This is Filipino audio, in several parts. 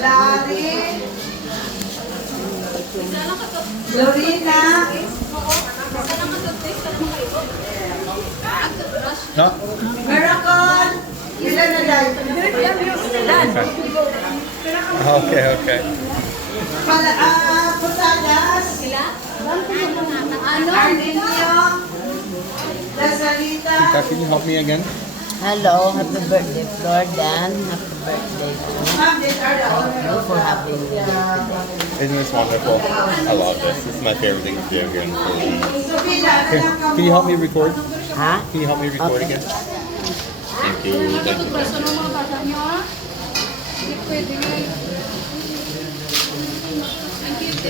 Larry. Lorena. No? Miracle. Ilan na lang? Okay, okay. Posadas. Ardenio. Lazarita. Tita, can you help me again? Hello, happy birthday, Jordan. Happy birthday to Ma'am, these are the you for having me today. Isn't this wonderful? I love this. This is my favorite thing to do here in the Philippines. Sophia, Can you help me record? Ha? Can you help me record again? Thank you. Thank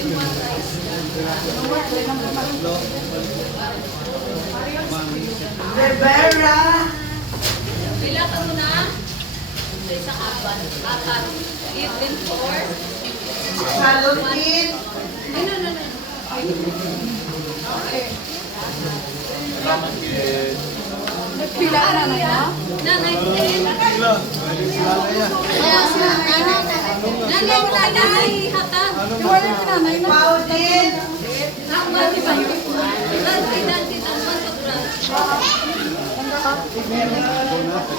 you. Rivera. Pila ka muna? Sa isang apat. Apat. Give them four. Salutin. Ay, no. Okay. Pila ka na ya? Nanay, ten. Nanay, hatag. Paudin.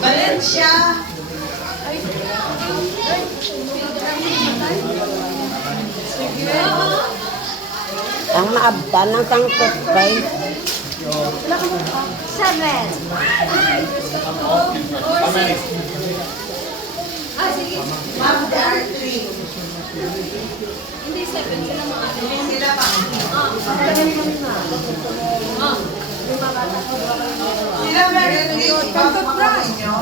Valencia. Ang maabtan ng tangkot kay 7. Ah, sige. Ma'am, there are 3. Hindi 7 sila mga ano. Sila pa. Sila meron din. Pagkakas nyo.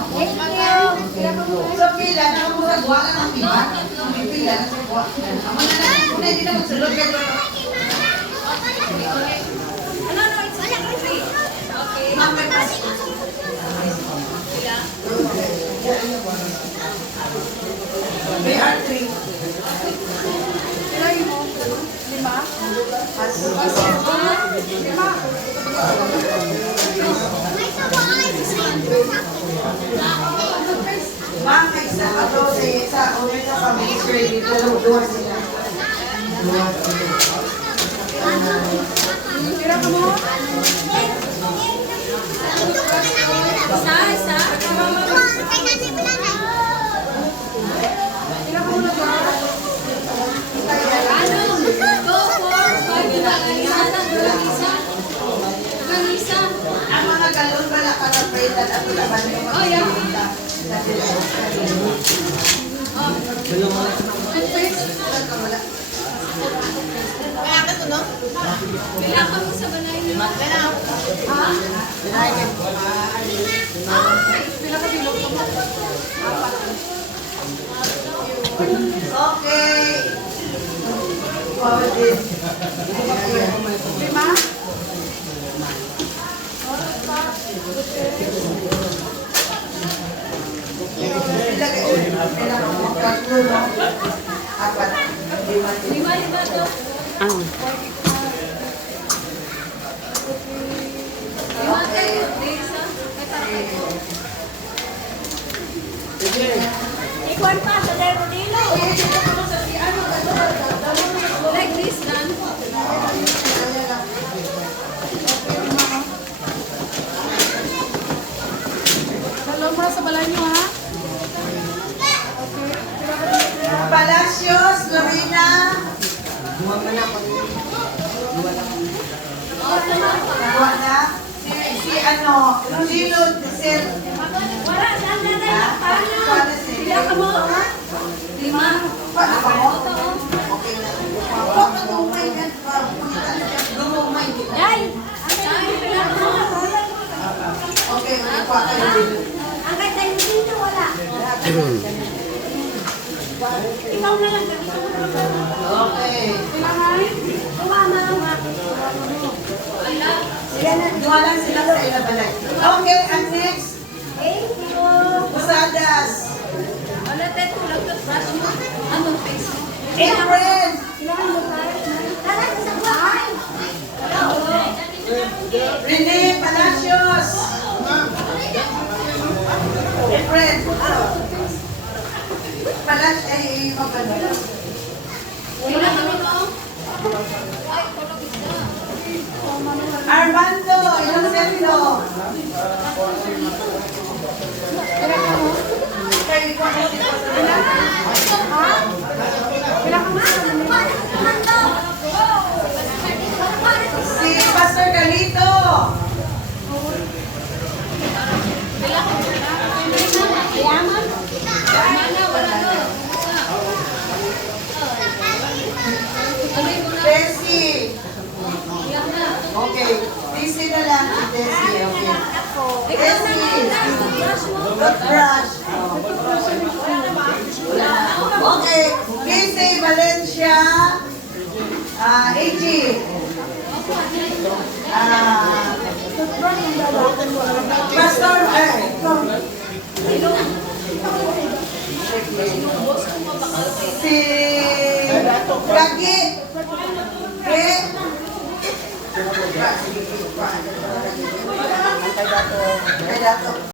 Sophia, nakamusagwa ka ng iba. Pipila na sa buwa. Amo na lang. Kung hindi na magsulog ka doon. Ano, it's 3. Okay. Ma'am, may pas- Sila. There are 3. Ma'am, may isa ka daw sa isa. O may isa pa may credit. Dalawa sila. Isa. Ano? 2, 4, 5. Isa. Ang mga galon wala ka na pwedad at laban yung mga pinita. Pila ka mo sa balay niyo? Ay! Pila ka bilog ka mo? Okay. Paudin. Lima? Ilagay ulit. Tatlo, no? Apat. Lima. Lima to? ang Lima kayo. Isa. Ikuan pa sa dero dilo. Like this lang. Dalawa mo sa balay niyo ha? Palacios, Lorena. Gawa na. Si ano, Lilo, Sir. Wala, saan na tayo? Paano? Pila ka mo? 5. Paano ka mo? Oo. Okay na. Huwag ka lumay yan. Lumay din. Ay! Ay, pila ka mo? Okay, may pa kayo din. Ang ganda yung dito, wala. Ikaw na lang. Okay. Kailangan? Tumama. Ala. Wala sila sa ilabalay. Okay, and next, Thank you. Posadas. Wala tayo tulog ka brush mo. Anong face mo? April. Kailangan mo tayo. Tara, sa bahay. Rene Palacios. April. Magpalas, ay, magpalas. Wala kami no? Ay, tulog isda. Armando, ilang sendo? Si Pastor Galito. Yaman? Mana, wala no. Tessie. Iyak na. Okay. Tessie na lang si Tessie. Okay. Tessie. Toothbrush. Okay. Casey Valencia. AG. Pastor, si Gagi. Kay Dato.